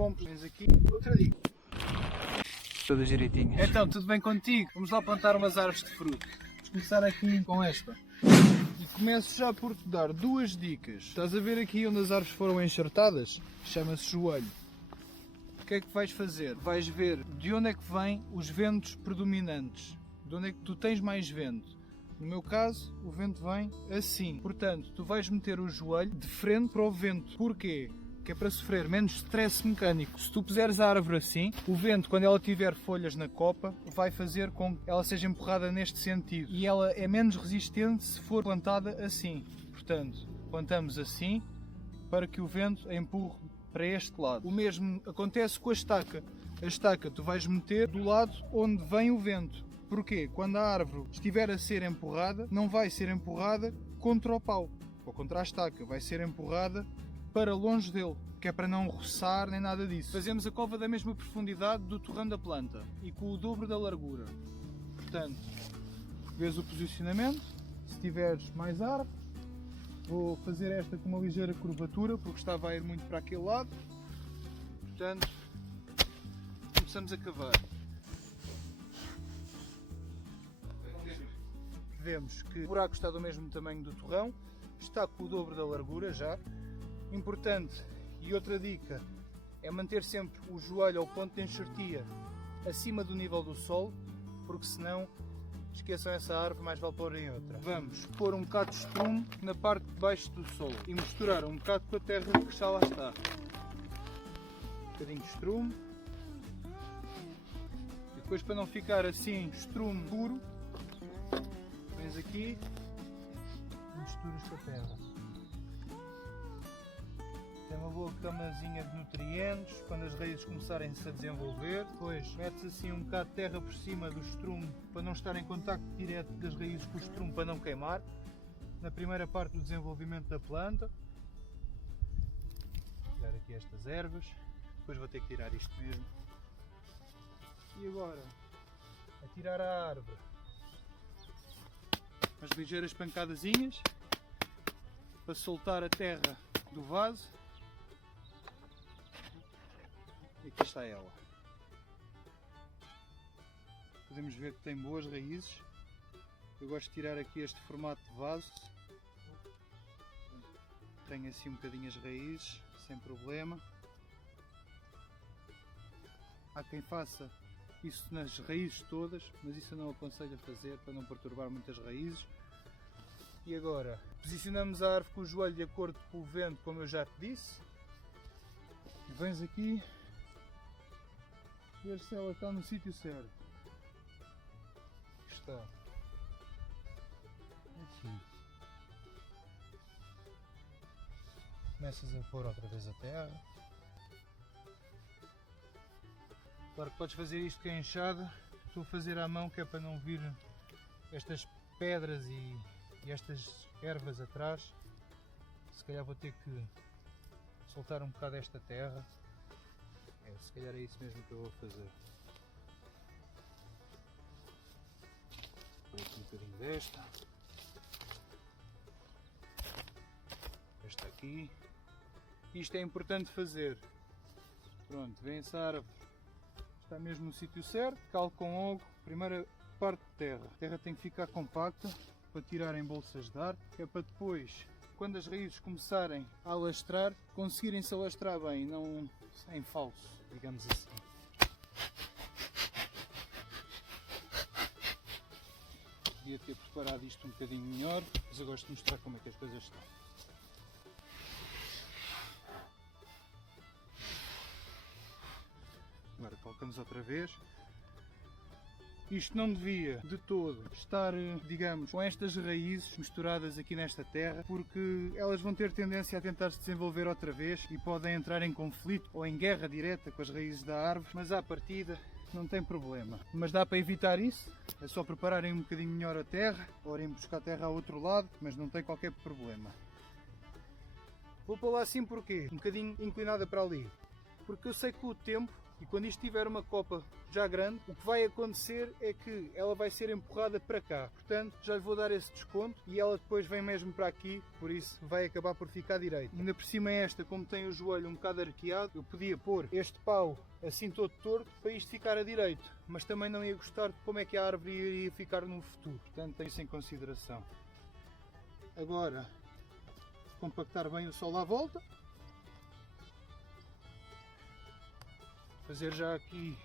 compro. Tens aqui outra dica. Todas direitinhas. Então, tudo bem contigo? Vamos lá plantar umas árvores de fruto. Vamos começar aqui com esta. E começo já por te dar duas dicas. Estás a ver aqui onde as árvores foram enxertadas? Chama-se joelho. O que é que vais fazer? Vais ver de onde é que vêm os ventos predominantes. De onde é que tu tens mais vento. No meu caso, o vento vem assim. Portanto, tu vais meter o joelho de frente para o vento. Porquê? Que é para sofrer menos stress mecânico. Se tu puseres a árvore assim, o vento, quando ela tiver folhas na copa, vai fazer com que ela seja empurrada neste sentido. E ela é menos resistente se for plantada assim. Portanto, plantamos assim para que o vento a empurre para este lado. O mesmo acontece com a estaca. A estaca tu vais meter do lado onde vem o vento. Porquê? Quando a árvore estiver a ser empurrada, não vai ser empurrada contra o pau ou contra a estaca, vai ser empurrada para longe dele, que é para não roçar nem nada disso. Fazemos a cova da mesma profundidade do torrão da planta e com o dobro da largura. Portanto, vês o posicionamento. Se tiveres mais árvore, vou fazer esta com uma ligeira curvatura porque estava a ir muito para aquele lado. Portanto, começamos a cavar. Vemos que o buraco está do mesmo tamanho do torrão, está com o dobro da largura já. Importante, e outra dica, é manter sempre o joelho ou o ponto de enxertia acima do nível do solo, porque senão esqueçam essa árvore, mais vale pôr em outra. Vamos pôr um bocado de estrume na parte de baixo do solo e misturar um bocado com a terra que já lá está. Um bocadinho de estrume. E depois, para não ficar assim estrume puro, vens aqui e misturas com a terra. Tem uma boa camazinha de nutrientes quando as raízes começarem-se a desenvolver. Depois metes assim um bocado de terra por cima do estrume para não estar em contacto direto das raízes com o estrume para não queimar. Na primeira parte do desenvolvimento da planta. Vou tirar aqui estas ervas. Depois vou ter que tirar isto mesmo. E agora, a tirar a árvore. Umas ligeiras pancadazinhas para soltar a terra do vaso. E aqui está ela. Podemos ver que tem boas raízes. Eu gosto de tirar aqui este formato de vaso. Tem assim um bocadinho as raízes, sem problema. Há quem faça isso nas raízes todas, mas isso eu não aconselho a fazer para não perturbar muitas raízes. E agora, posicionamos a árvore com o joelho de acordo com o vento, como eu já te disse. E vens aqui ver se ela está no sítio certo. Está. Aqui. Começas a pôr outra vez a terra. Claro que podes fazer isto com a enxada. Estou a fazer à mão que é para não vir estas pedras e estas ervas atrás. Se calhar vou ter que soltar um bocado esta terra. Se calhar é isso mesmo que eu vou fazer. Vou aqui um bocadinho desta. Esta aqui. Isto é importante fazer. Pronto, vem-se a árvore. Está mesmo no sítio certo. Calo com algo. Primeira parte de terra. A terra tem que ficar compacta para tirar em bolsas de ar. Que é para depois, quando as raízes começarem a alastrar, conseguirem se alastrar bem, não em falso, digamos assim. Devia ter preparado isto um bocadinho melhor, mas eu gosto de mostrar como é que as coisas estão. Agora calcamos outra vez. Isto não devia de todo estar, digamos, com estas raízes misturadas aqui nesta terra, porque elas vão ter tendência a tentar se desenvolver outra vez e podem entrar em conflito ou em guerra direta com as raízes da árvore, mas à partida não tem problema. Mas dá para evitar isso, é só prepararem um bocadinho melhor a terra, ou irem buscar a terra ao outro lado, mas não tem qualquer problema. Vou pô-la assim porquê? Um bocadinho inclinada para ali, porque eu sei que com o tempo E quando isto tiver uma copa já grande, o que vai acontecer é que ela vai ser empurrada para cá. Portanto, já lhe vou dar esse desconto e ela depois vem mesmo para aqui, por isso vai acabar por ficar direito. Ainda por cima esta, como tem o joelho um bocado arqueado, eu podia pôr este pau assim todo torto para isto ficar a direito, mas também não ia gostar de como é que a árvore iria ficar no futuro. Portanto, tenho isso em consideração. Agora, compactar bem o solo à volta. Fazer já aqui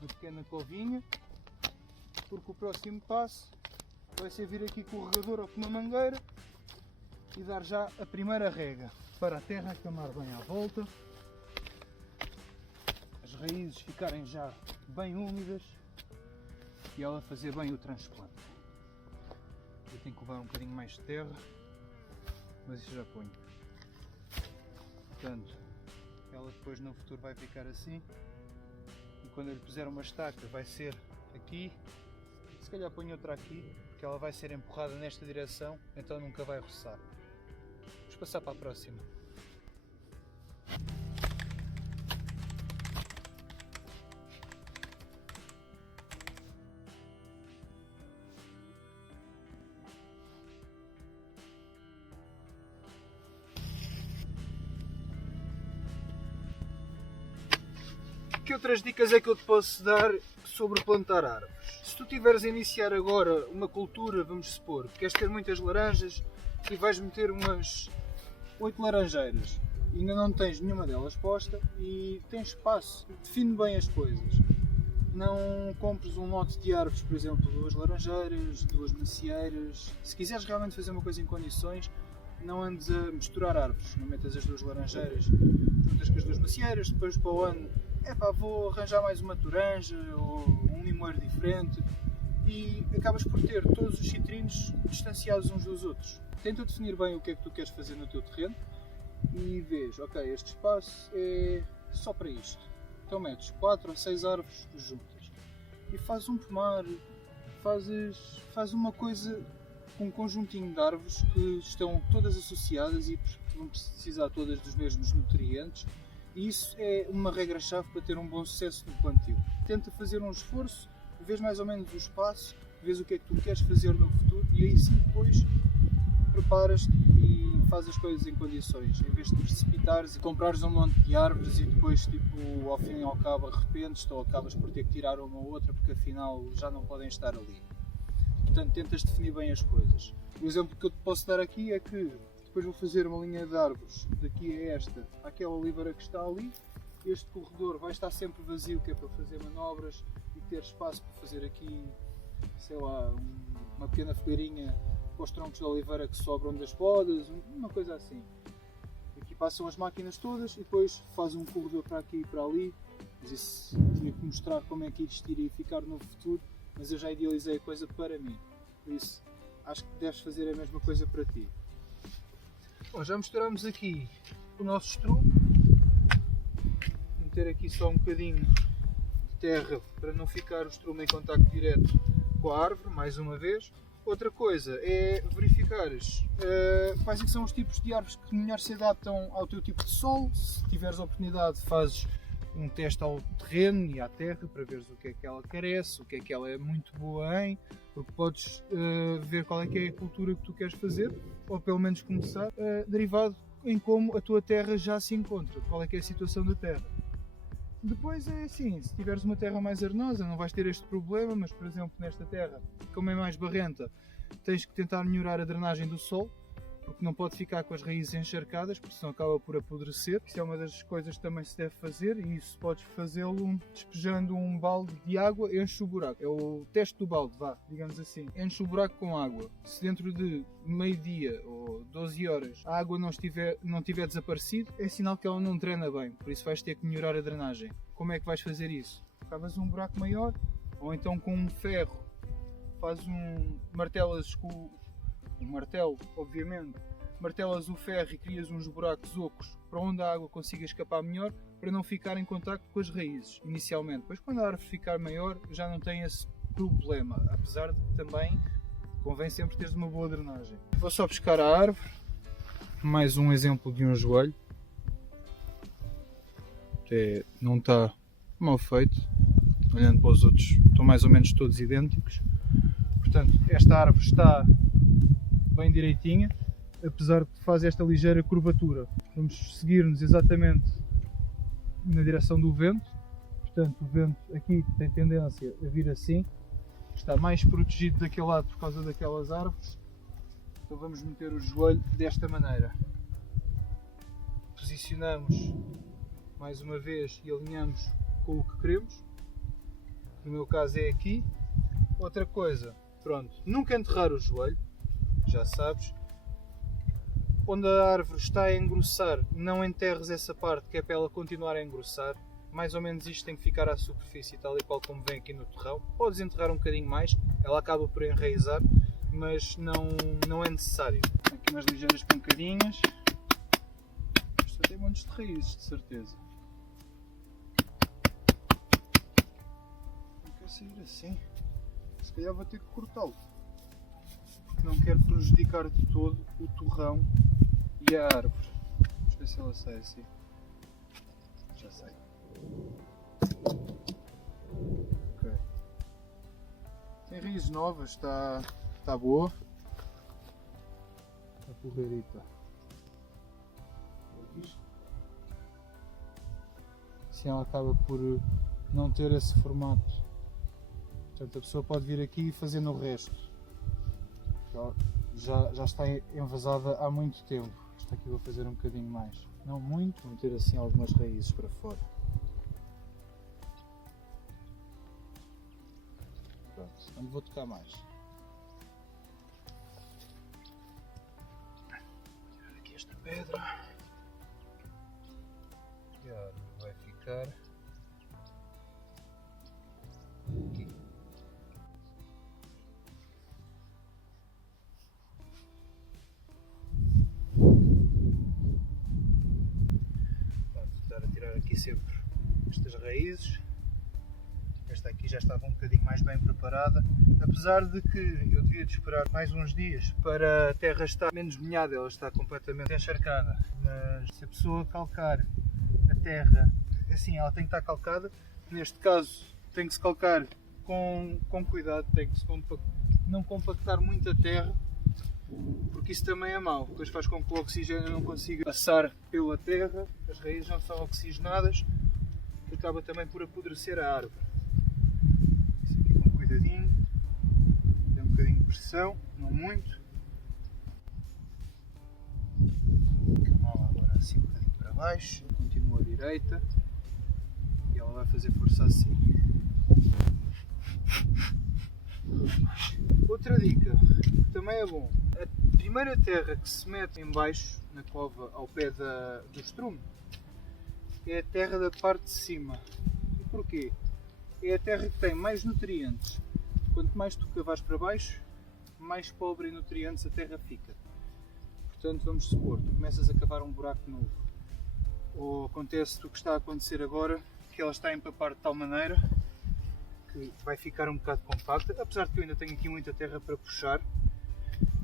uma pequena covinha, porque o próximo passo vai ser vir aqui com o regador ou com uma mangueira e dar já a primeira rega para a terra acamar bem à volta, as raízes ficarem já bem úmidas e ela fazer bem o transplante. Eu tenho que levar um bocadinho mais de terra, mas isso já ponho. Portanto, ela depois no futuro vai ficar assim e quando eu lhe puser uma estaca vai ser aqui, se calhar ponho outra aqui, porque ela vai ser empurrada nesta direção, então nunca vai roçar. Vamos passar para a próxima. Que outras dicas é que eu te posso dar sobre plantar árvores? Se tu tiveres a iniciar agora uma cultura, vamos supor, queres ter muitas laranjas e vais meter umas 8 laranjeiras, ainda não tens nenhuma delas posta e tens espaço, define bem as coisas. Não compres um lote de árvores, por exemplo, 2 laranjeiras, 2 macieiras. Se quiseres realmente fazer uma coisa em condições, não andes a misturar árvores, não metas as 2 laranjeiras juntas com as 2 macieiras, depois para o ano vou arranjar mais uma toranja ou um limoeiro diferente e acabas por ter todos os citrinos distanciados uns dos outros. Tenta definir bem o que é que tu queres fazer no teu terreno e vês, ok, este espaço é só para isto. Então metes 4 ou 6 árvores juntas e fazes um pomar, fazes uma coisa com um conjuntinho de árvores que estão todas associadas e vão precisar todas dos mesmos nutrientes. E isso é uma regra-chave para ter um bom sucesso no plantio. Tenta fazer um esforço, vês mais ou menos o espaço, vês o que é que tu queres fazer no futuro e aí sim depois preparas-te e fazes as coisas em condições. Em vez de precipitares e comprares um monte de árvores e depois ao fim e ao cabo arrependes-te ou acabas por ter que tirar uma ou outra porque afinal já não podem estar ali. Portanto, tentas definir bem as coisas. O exemplo que eu te posso dar aqui é que depois vou fazer uma linha de árvores, daqui a esta, àquela oliveira que está ali. Este corredor vai estar sempre vazio, que é para fazer manobras e ter espaço para fazer aqui, sei lá, uma pequena fogueirinha para os troncos de oliveira que sobram das podas, uma coisa assim. Aqui passam as máquinas todas e depois faz um corredor para aqui e para ali. Mas isso tinha que mostrar como é que isto iria ficar no futuro, mas eu já idealizei a coisa para mim. Por isso, acho que deves fazer a mesma coisa para ti. Bom, já misturamos aqui o nosso estrume. Vou meter aqui só um bocadinho de terra para não ficar o estrume em contacto direto com a árvore, mais uma vez. Outra coisa é verificares quais é que são os tipos de árvores que melhor se adaptam ao teu tipo de solo. Se tiveres a oportunidade, fazes um teste ao terreno e à terra para veres o que é que ela carece, o que é que ela é muito boa em, porque podes ver qual é que é a cultura que tu queres fazer, ou pelo menos começar, derivado em como a tua terra já se encontra, qual é que é a situação da terra. Depois é assim, se tiveres uma terra mais arenosa não vais ter este problema, mas por exemplo nesta terra, como é mais barrenta, tens que tentar melhorar a drenagem do solo, porque não pode ficar com as raízes encharcadas, porque senão acaba por apodrecer. Isso é uma das coisas que também se deve fazer, e isso podes fazê-lo despejando um balde de água, enche o buraco. É o teste do balde, digamos assim. Enche o buraco com água. Se dentro de meio-dia ou 12 horas a água não tiver desaparecido, é sinal que ela não drena bem, por isso vais ter que melhorar a drenagem. Como é que vais fazer isso? Cavas um buraco maior, ou então com um ferro, fazes martelas com um martelo, obviamente, martelas o ferro e crias uns buracos ocos para onde a água consiga escapar melhor, para não ficar em contacto com as raízes inicialmente. Depois, quando a árvore ficar maior, já não tem esse problema, apesar de também convém sempre teres uma boa drenagem. Vou só buscar a árvore, mais um exemplo de um joelho. não está mal feito. Olhando para os outros, estão mais ou menos todos idênticos. Portanto, esta árvore está bem direitinha, apesar de fazer esta ligeira curvatura. Vamos seguir-nos exatamente na direção do vento. Portanto, o vento aqui tem tendência a vir assim. Está mais protegido daquele lado por causa daquelas árvores. Então vamos meter o joelho desta maneira. Posicionamos mais uma vez e alinhamos com o que queremos. No meu caso é aqui. Outra coisa, pronto, nunca enterrar o joelho, já sabes. Onde a árvore está a engrossar, não enterres essa parte, que é para ela continuar a engrossar. Mais ou menos isto tem que ficar à superfície, tal e qual como vem aqui no terrão. Podes enterrar um bocadinho mais, ela acaba por enraizar, mas não é necessário. Aqui umas ligeiras pancadinhas. Isto tem montes de raízes, de certeza. Não quer sair assim. Se calhar vou ter que cortá-lo. Porque não quero prejudicar de todo o torrão e a árvore. Vamos ver se ela sai assim. Já sai. Ok. Tem raízes novas, está boa. Está porreirita. Assim ela acaba por não ter esse formato. Portanto, a pessoa pode vir aqui e fazer no resto. Já está envasada há muito tempo. Esta aqui vou fazer um bocadinho mais. Não muito, vou meter assim algumas raízes para fora. Pronto, não vou tocar mais. Tirar aqui esta pedra. E a árvore vai ficar aqui. Aqui sempre estas raízes. Esta aqui já estava um bocadinho mais bem preparada, apesar de que eu devia de esperar mais uns dias para a terra estar menos molhada, ela está completamente encharcada. Mas se a pessoa calcar a terra assim, ela tem que estar calcada. Neste caso tem que se calcar com cuidado, tem que se não compactar muito a terra, porque isso também é mau, depois faz com que o oxigênio não consiga passar pela terra, as raízes não são oxigenadas, que acaba também por apodrecer a árvore. Isso aqui com cuidadinho, dê um bocadinho de pressão, não muito. Camala agora assim um bocadinho para baixo, continua à direita e ela vai fazer força assim. Outra dica, que também é bom, a primeira terra que se mete em baixo, na cova ao pé do estrume, é a terra da parte de cima. E porquê? É a terra que tem mais nutrientes. Quanto mais tu cavares para baixo, mais pobre em nutrientes a terra fica. Portanto, vamos supor, tu começas a cavar um buraco novo, ou acontece o que está a acontecer agora, que ela está a empapar de tal maneira que vai ficar um bocado compacta, apesar de que eu ainda tenho aqui muita terra para puxar,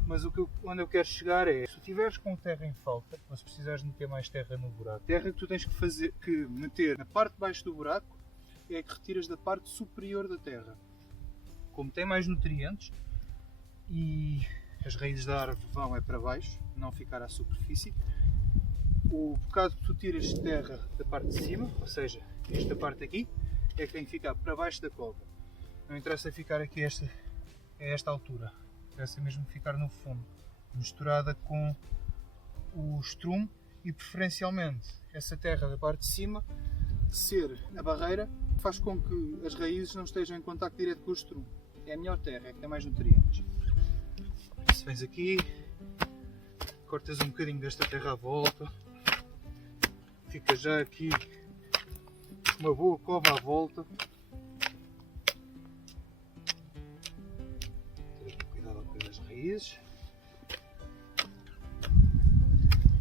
mas onde eu quero chegar é, se tu estiveres com terra em falta, ou se precisares meter mais terra no buraco, a terra que tu tens que meter na parte de baixo do buraco é a que retiras da parte superior da terra. Como tem mais nutrientes e as raízes da árvore vão para baixo, não ficar à superfície, o bocado que tu tiras de terra da parte de cima, ou seja, esta parte aqui, é que tem que ficar para baixo da cova. Não interessa ficar aqui a esta altura, interessa mesmo ficar no fundo, misturada com o estrume e preferencialmente essa terra da parte de cima ser a barreira, faz com que as raízes não estejam em contacto direto com o estrume. É a melhor terra, é que tem mais nutrientes. Se vens aqui, cortas um bocadinho desta terra à volta, fica já aqui uma boa cova à volta. Ter cuidado ao pé das raízes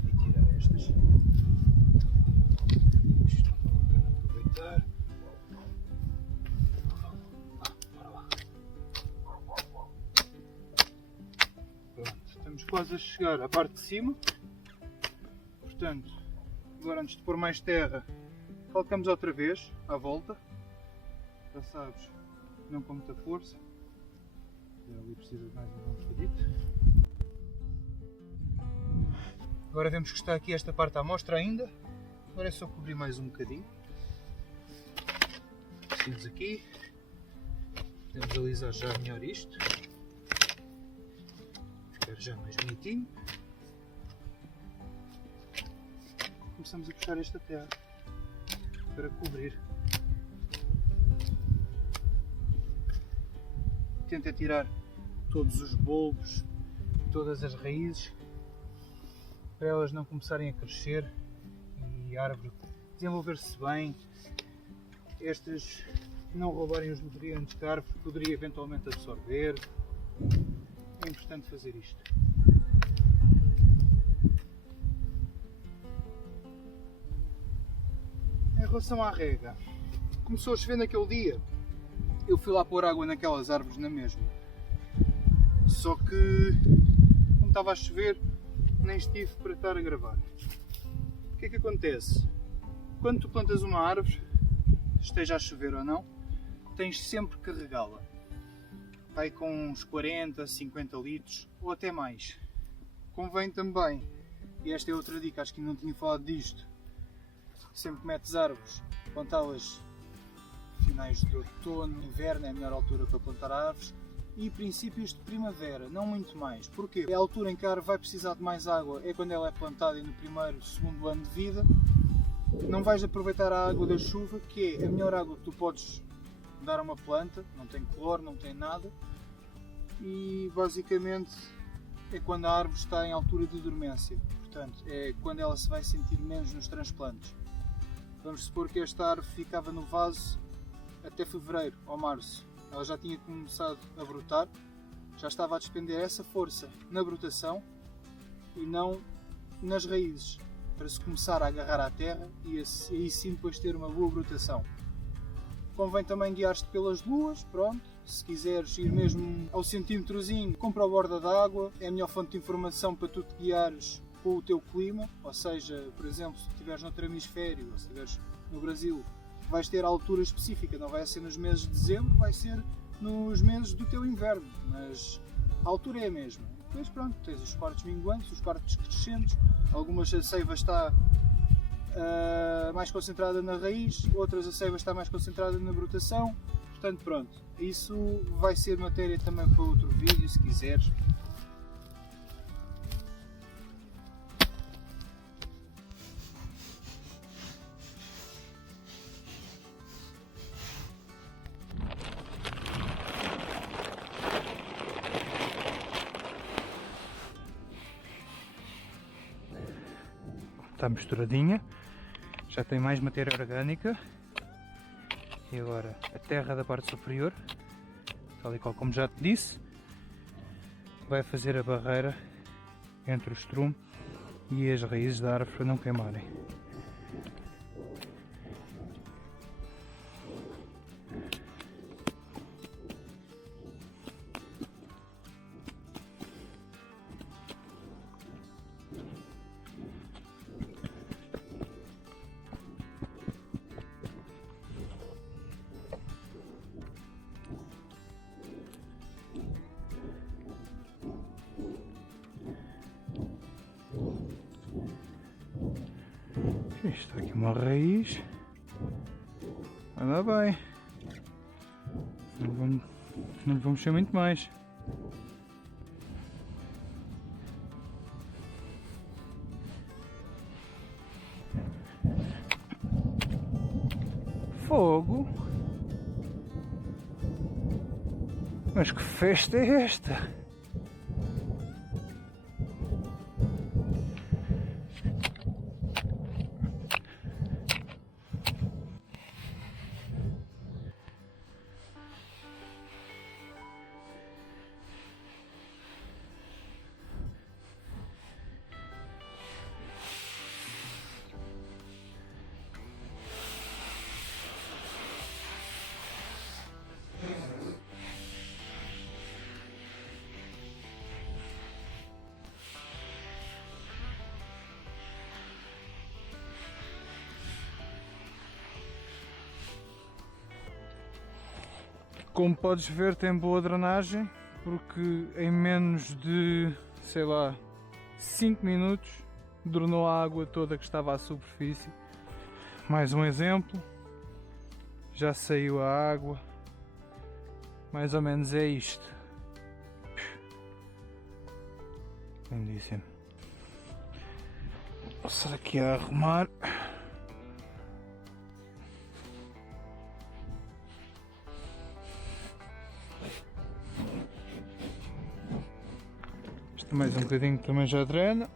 e tirar estas. Isto não vale a pena aproveitar. Bora lá. Pronto, estamos quase a chegar à parte de cima. Portanto, agora antes de pôr mais terra, Colocamos outra vez à volta, já sabes, não com muita força, ali precisa de mais um bocadito. Agora vemos que está aqui esta parte à mostra ainda, agora é só cobrir mais um bocadinho. Temos aqui, podemos alisar já melhor isto, ficar já mais bonitinho. Começamos a puxar esta terra para cobrir. Tenta tirar todos os bulbos, todas as raízes, para elas não começarem a crescer e a árvore desenvolver-se bem. Estas não roubarem os nutrientes que a árvore poderia eventualmente absorver. É importante fazer isto. Em relação à rega, começou a chover naquele dia. Eu fui lá pôr água naquelas árvores na mesma. Só que, como estava a chover, nem estive para estar a gravar. O que é que acontece? Quando tu plantas uma árvore, esteja a chover ou não, tens sempre que regá-la. Vai com uns 40, 50 litros ou até mais. Convém também, e esta é outra dica, acho que ainda não tinha falado disto, sempre que metes árvores, plantá-las finais de outono, inverno é a melhor altura para plantar árvores, e princípios de primavera, não muito mais. Porquê? É a altura em que a árvore vai precisar de mais água, é quando ela é plantada e no primeiro, segundo ano de vida. Não vais aproveitar a água da chuva, que é a melhor água que tu podes dar a uma planta, não tem cloro, não tem nada, e basicamente é quando a árvore está em altura de dormência, portanto é quando ela se vai sentir menos nos transplantes. Vamos supor que esta árvore ficava no vaso até fevereiro ou março, ela já tinha começado a brotar, já estava a despender essa força na brotação e não nas raízes, para se começar a agarrar à terra e aí sim depois ter uma boa brotação. Convém também guiar-te pelas luas, pronto, se quiseres ir mesmo ao centímetrozinho, compra a borda d'água, é a melhor fonte de informação para tu te guiares com o teu clima, ou seja, por exemplo, se estiveres noutro hemisfério, ou se estiveres no Brasil, vais ter a altura específica, não vai ser nos meses de dezembro, vai ser nos meses do teu inverno, mas a altura é a mesma. Depois pronto, tens os quartos minguantes, os quartos crescentes, algumas a seiva está mais concentrada na raiz, outras a seiva está mais concentrada na brotação, portanto pronto, isso vai ser matéria também para outro vídeo se quiseres. Está misturadinha, já tem mais matéria orgânica e agora a terra da parte superior, tal e qual como já te disse, vai fazer a barreira entre o estrume e as raízes da árvore para não queimarem. Está aqui uma raiz, anda bem, não vamos mexer muito mais. Fogo! Mas que festa é esta? Como podes ver, tem boa drenagem, porque em menos de, sei lá, 5 minutos drenou a água toda que estava à superfície. Mais um exemplo, já saiu a água, mais ou menos é isto. Lindíssimo. Vou passar aqui a arrumar. Isto mais um bocadinho também já drena.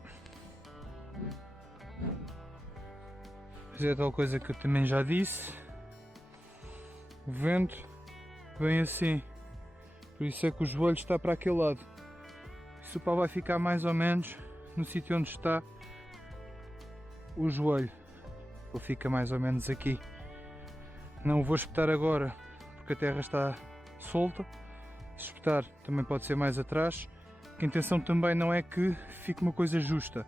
Mas é tal coisa que eu também já disse. O vento vem assim. Por isso é que o joelho está para aquele lado. Isso o pau vai ficar mais ou menos no sítio onde está o joelho. Ele fica mais ou menos aqui. Não o vou espetar agora porque a terra está solta. Se espetar também pode ser mais atrás. A intenção também não é que fique uma coisa justa.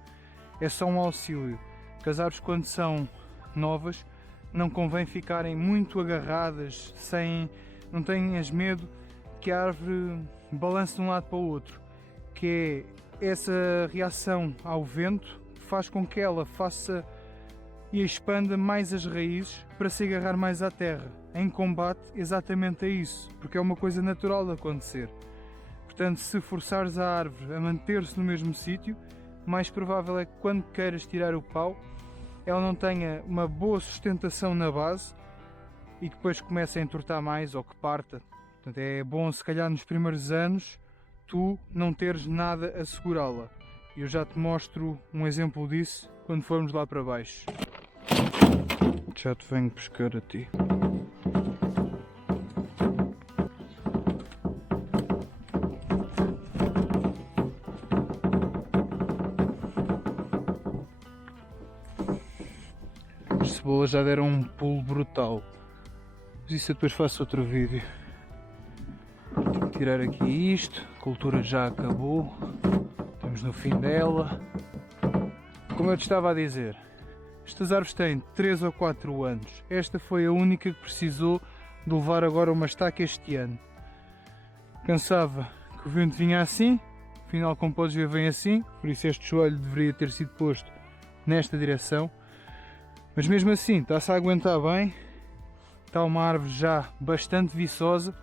É só um auxílio. Que as árvores, quando são novas, não convém ficarem muito agarradas, não tenhas medo que a árvore balance de um lado para o outro. Que é essa reação ao vento faz com que ela faça e expanda mais as raízes para se agarrar mais à terra, em combate exatamente a isso, porque é uma coisa natural de acontecer. Portanto, se forçares a árvore a manter-se no mesmo sítio, mais provável é que quando queiras tirar o pau, ela não tenha uma boa sustentação na base e que depois comece a entortar mais ou que parta. Portanto, é bom, se calhar nos primeiros anos, tu não teres nada a segurá-la. E eu já te mostro um exemplo disso quando formos lá para baixo. Já te venho pescar a ti. As cebolas já deram um pulo brutal. Mas isso eu depois faço outro vídeo. Tenho que tirar aqui isto. A cultura já acabou. Estamos no fim dela. Como eu te estava a dizer, estas árvores têm 3 ou 4 anos. Esta foi a única que precisou de levar agora uma estaca este ano. Pensava que o vento vinha assim, afinal, como podes ver, vem assim, por isso este joelho deveria ter sido posto nesta direção. Mas mesmo assim, está-se a aguentar bem. Está uma árvore já bastante viçosa.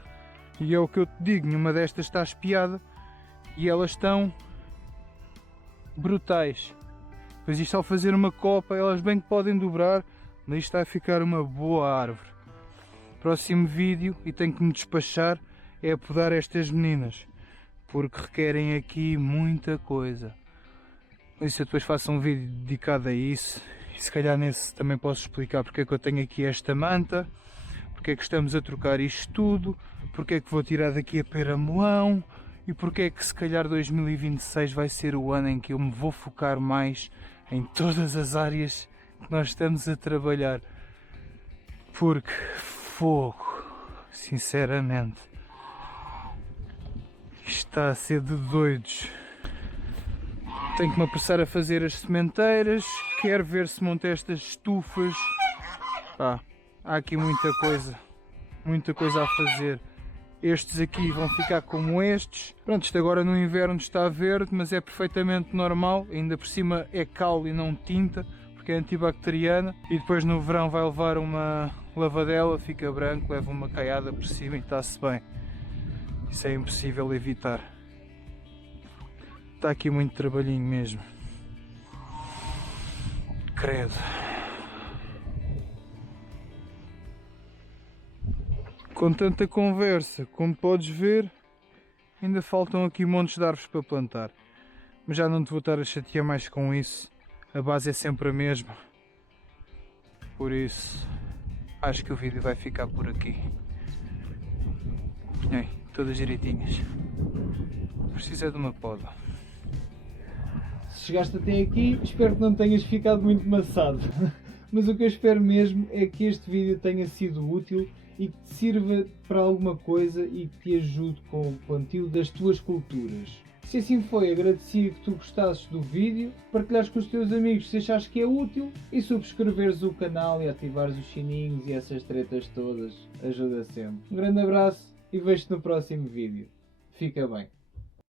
E é o que eu te digo, nenhuma destas está espiada. E elas estão brutais. Pois isto, ao fazer uma copa, elas bem que podem dobrar, mas isto está a ficar uma boa árvore. Próximo vídeo, e tenho que me despachar, é podar estas meninas, porque requerem aqui muita coisa. Por isso eu depois faço um vídeo dedicado a isso, e se calhar nesse também posso explicar porque é que eu tenho aqui esta manta, porque é que estamos a trocar isto tudo, porque é que vou tirar daqui a pera-melão, e porque é que se calhar 2026 vai ser o ano em que eu me vou focar mais em todas as áreas que nós estamos a trabalhar. Porque fogo, sinceramente, isto está a ser de doidos. Tenho que me apressar a fazer as sementeiras, quero ver se monto estas estufas. Pá, há aqui muita coisa a fazer. Estes aqui vão ficar como estes. Pronto, isto agora no inverno está verde, mas é perfeitamente normal. Ainda por cima é cal e não tinta, porque é antibacteriana. E depois no verão vai levar uma lavadela, fica branco, leva uma caiada por cima e está-se bem. Isso é impossível evitar. Está aqui muito trabalhinho mesmo. Credo. Com tanta conversa, como podes ver, ainda faltam aqui montes de árvores para plantar. Mas já não te vou estar a chatear mais com isso. A base é sempre a mesma. Por isso, acho que o vídeo vai ficar por aqui. Aí, todas direitinhas. Precisa de uma poda. Se chegaste até aqui, espero que não tenhas ficado muito maçado. Mas o que eu espero mesmo é que este vídeo tenha sido útil e que te sirva para alguma coisa e que te ajude com o plantio das tuas culturas. Se assim foi, agradecia que tu gostasses do vídeo, partilhares com os teus amigos se achares que é útil e subscreveres o canal e ativares os sininhos e essas tretas todas. Ajuda sempre. Um grande abraço e vejo-te no próximo vídeo. Fica bem.